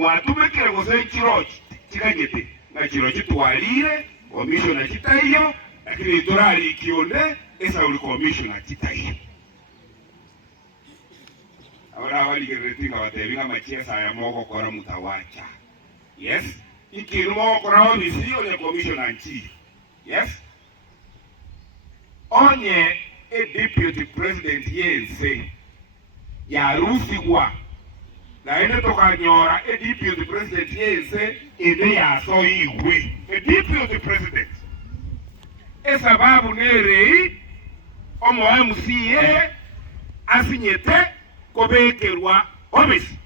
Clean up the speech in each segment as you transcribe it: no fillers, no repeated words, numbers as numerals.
mwatumekere gose chirochi chikanyete na chirochi twalire commissioner chitaiyo lakini torali kionde esa uli commissioner chitaiyo ahora waligeretinga watebinga machiesa ya moko kora mutawacha. Yes, ikiru moko kora obisi onye commissioner chief. Yes, onye deputy president yense ya rusigwa na ene tokanyora deputy president yense ene ya so iwe deputy president esababu nerei omo MCA asinyete kobekerwa obisi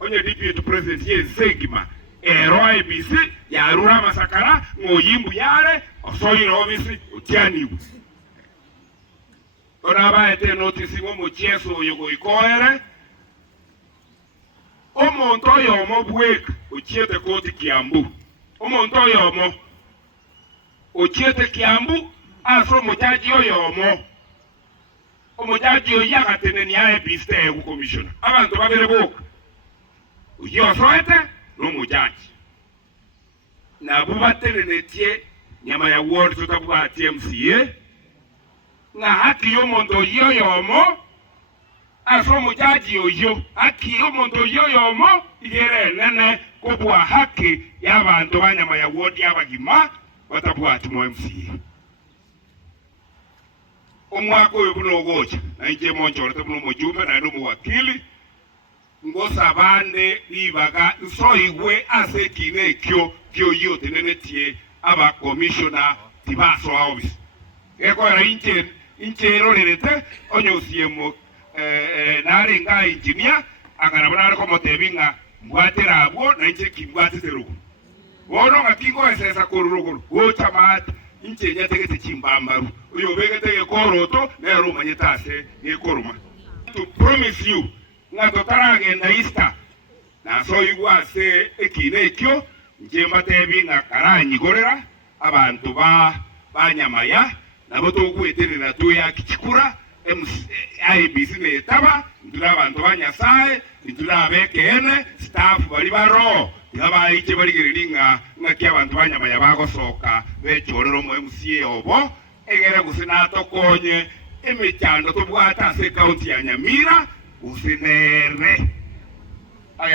onye deputy president yense gima ero ibisi ya rura masakara ngoyimbu yale osoyira obisi utianiwe Oraba ete notice mo chieso yogo ikoere omonto yomo bwek ochiete koti Kiambu omonto yomo ochiete Kiambu aso mojaji yomo omojaji oyakatene ni aebiste egu commissioner abantu babere boka uyo soete no mojaji na bubatene netie nyama ya ward sotabwa TMCA na haki yomondo yoyomo aso mujaji oyo haki yomondo yoyomo igere nene kubwa haki y'abantu banyama ya ward y'abagima batabwati mu MCA omwako oyo buno gocha na ije monchoro tebuno mujumbe na ndo muwakili ngosa bande libaga nso igwe ase kine kyo yote nene tie aba commissioner tibaso office eko era inchero lelete onyo siemo nare nga engineer akanabona ariko motebinga mbwatera abo na inche kimbwatiteruko wono ngakingo esesa korurukuru wo chamata inche nyategete chimbambaru uyo begete koroto na roma nyetase ne koruma to promise you ngato taragenda Easter na so igwase ekine ekyo njemba tebinga karanyigorera abantu banyamaya nabo tokweterera tuya kichikura IBC netaba ndura abantu banyasaye ndura bekene staff bali baro ngaba iche bali geriringa ngaki abantu banyamaya bagosoka bechorero mu MCA obo egera gusina tokonye emechando tobwata se county ya Nyamira usinere